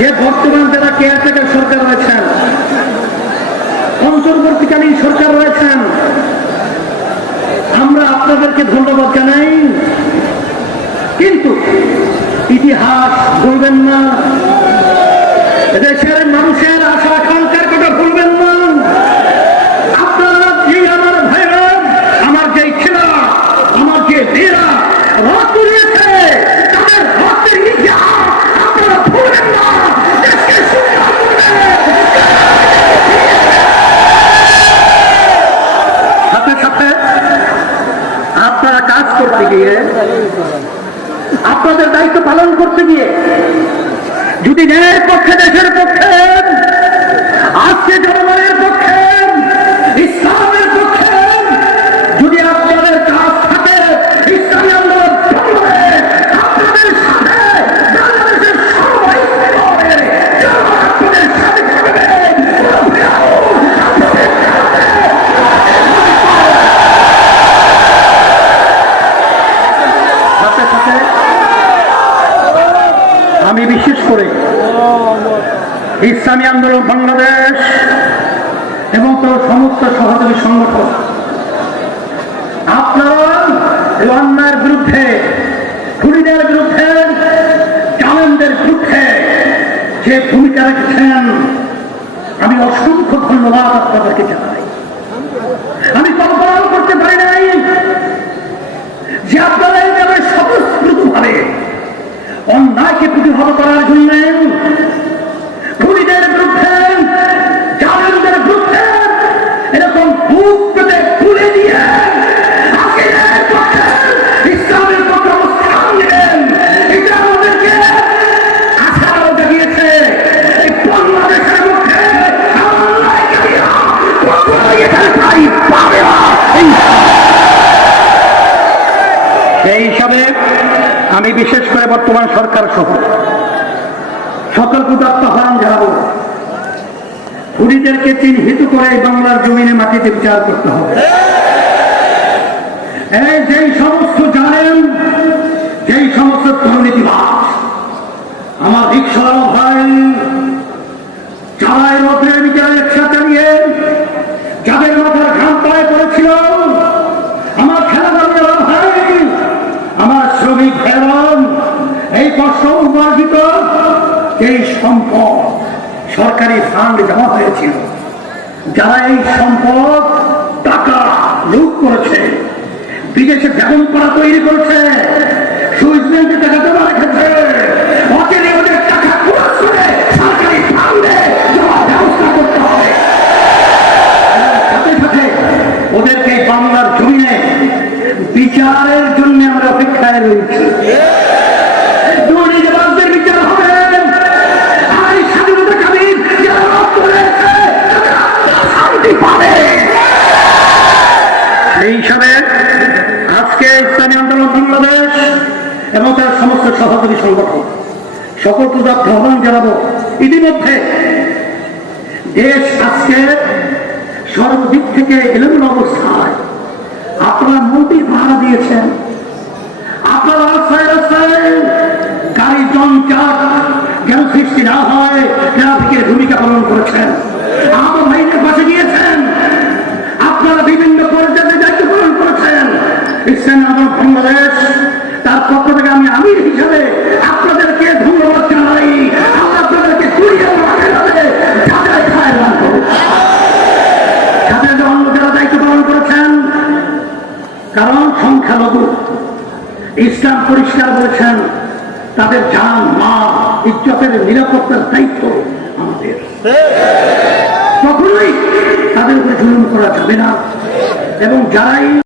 যে বর্তমান যারা কেয়ারটেকার সরকার রয়েছেন, অন্তর্বর্তীকালীন সরকার রয়েছেন, আমরা আপনাদেরকে ধন্যবাদ জানাই। কিন্তু ইতিহাস বলবেন না, দেশের মানুষের আশা আকাঙ্ক্ষার কথা ভুলবেন না। আপনারা যে আমার ভাইরা আমার যে ছেলেরা, আমার যে মেয়েরা, রক্ত দিয়েছে তাদের রক্তের ইতিহাস আপনাদের দায়িত্ব পালন করতে গিয়ে যদি ন্যায়ের পক্ষে দেশের পক্ষে আজকে জনগণের বিশেষ করে ইসলামী আন্দোলন বাংলাদেশ এবং তার সমস্ত সহযোগী সংগঠন। আপনারা অন্যায়ের বিরুদ্ধে, খুনিদের বিরুদ্ধে জালেনদের বিরুদ্ধে যে ভূমিকা রেখেছেন, আমি অসংখ্য ধন্যবাদ আপনাদেরকে জানাই। আমি কল্পনাও করতে পারি নাই যে আপনারা অন্যায়কে প্রতিহত করার জন্য আমি বিশেষ করে বর্তমান সরকার সহ সকল কুটাত্ম হরণ জানাব। খুনিদেরকে চিহ্নিত করে বাংলার জমিনে মাটিতে বিচার করতে হবে। এই যেই সমস্ত জানেন, যেই সমস্ত দুর্নীতিবাস আমার রিক্সা ভাই এই সম্পদ সরকারি ফান্ড জমা হয়েছিল। যারা এই সম্পদ টাকা লুট করেছে, বিদেশে যেমন করা তৈরি করেছে সুইজারল্যান্ডে টাকা জমা রেখেছে ওদেরকে বাংলার জমিনে বিচারের জন্য আমরা অপেক্ষায় রয়েছি। এবং তার সমস্ত সহযোগী সংগঠন। সকল পূজা আহ্বান জানাব। ইতিমধ্যে দেশ আজকে সর্বদিক থেকে এলোমেলো অবস্থায়। আপনারা মন্ত্রী ভাড়া দিয়েছেন। আপনারা হয় আমার বিভিন্ন পর্যায়ে দায়িত্ব পালন করেছেন। ইসলাম আন্দোলন বাংলাদেশ কারণ সংখ্যালঘু। ইসলাম পরিষ্কার বলেছেন, তাদের জান, মা, ইজ্জতের নিরাপত্তার দায়িত্ব আমাদের। কখনোই তাদের উপরে জুলুম করা যাবে না। এবং যারাই